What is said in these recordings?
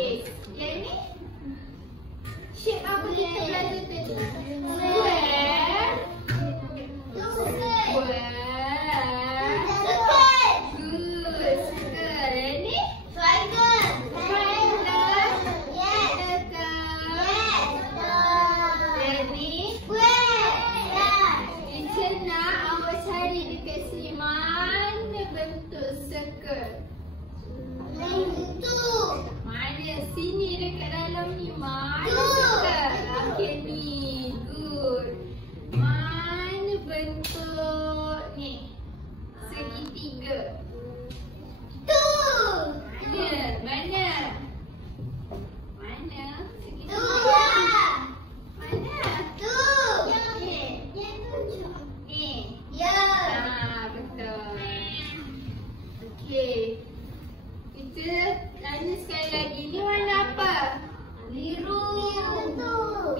Okay. Yang ni? Shape apa kita belajar tadi? Square. Sini dekat dalam ni mana dekat? Okey ni. Good. Mana bentuk ni? Segitiga. Tu. Mana? Mana? Segitiga. Tu. Mana? Tu. Ni. Ni. Ya. Betul. Okey. Kita tanya sekali lagi. Ni warna apa? Biru.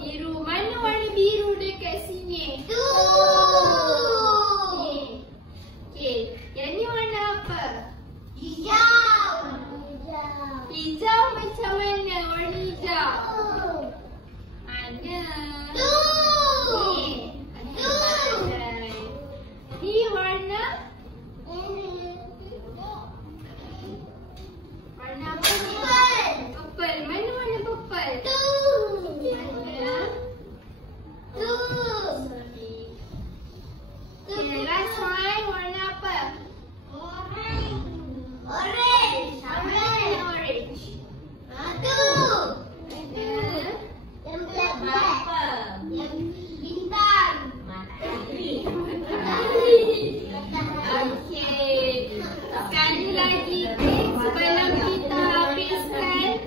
Biru. Mana warna biru dekat sini? Tu. Ni. Okey. Yang ni warna apa? Hijau. Hijau macam mana warna hijau? Mana? Tu. Ni. Tu. Ni warna? Warna apa ni? Purple. Mana warna purple? Tu. Mana? Tu. Okay, last one. Warna apa? Orange. Orange. Mana orange? Tu. Mana? Yang black. Yang bintang. Matahari. Okay. Sekali lagi. Sebelum kita habiskan,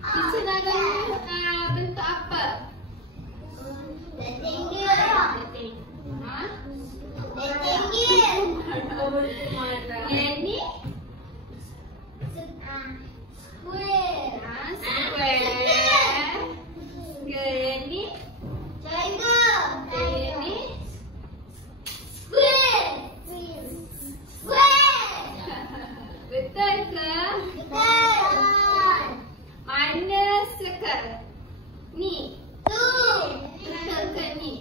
kita nak guna bentuk apa? Rectangle. Ha? Rectangle. Yang ni? Square. Square. Yang ni? Triangle. Yang ni? Square. Betul ke? Betul. Mana circle? Ni. Tu. Betul ke ni?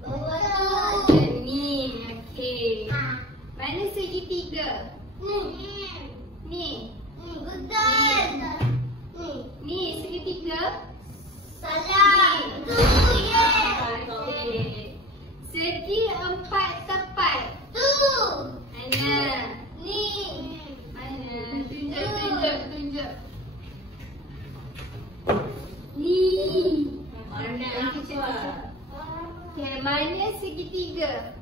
Betul. Ni. Okey. Mana segitiga? Ni. Betul. Ni segitiga? Salah. Tu. Okey. Segi empat tepat. Tu. Mana? Ni. Mana? Tunjuk. Ni. Mana apa? Okay, mana segitiga?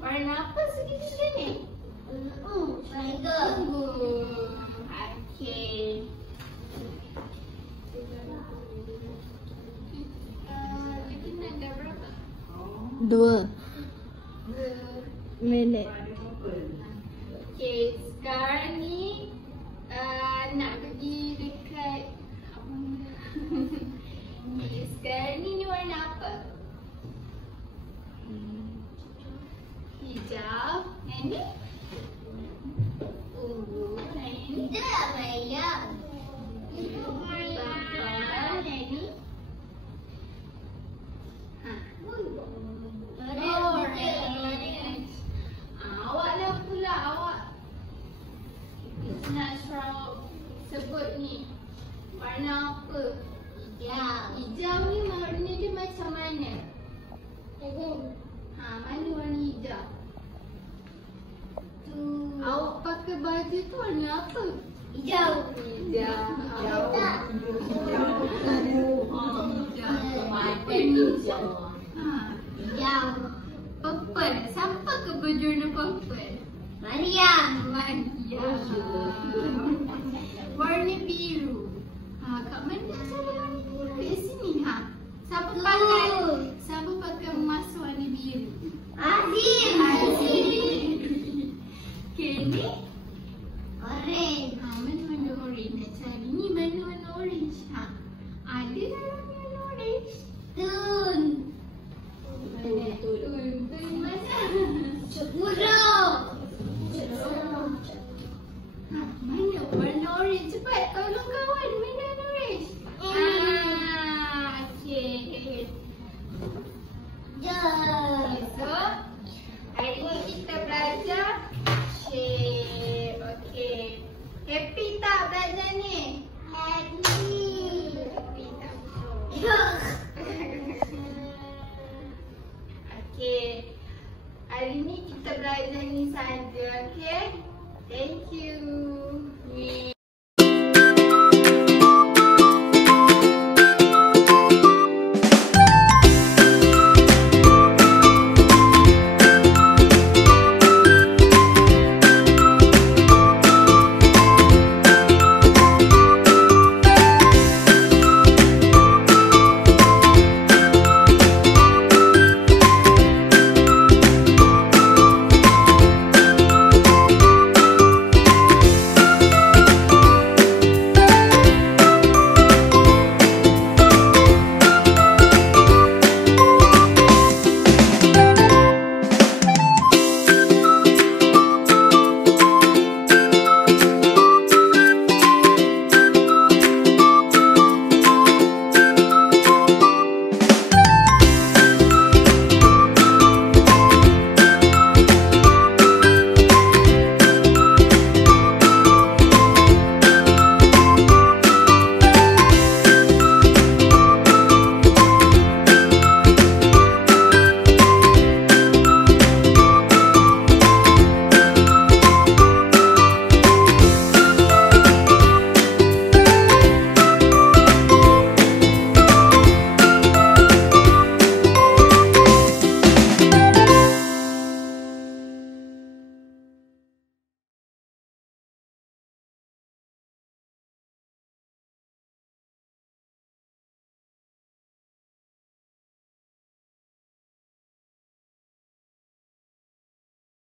Warna apa segitiga ni? Triangle. Okay. Kita nak ada berapa? 2 minit. Okay, sekarang ni nak pergi dekat apa benda? Okay, sekarang ni warna apa? Hijau. Yang ni? Ungu. Yang ni? Hijau merah. Purple. Yang ni? Awaklah pula awak. Kita nak sebut ni warna apa? Hijau. Hijau ni warna dia macam mana? Mana warna hijau? Tu. Awak pakai baju tu warna apa? Hijau. Hijau. Hijau. Purple. Siapa ke baju warna purple?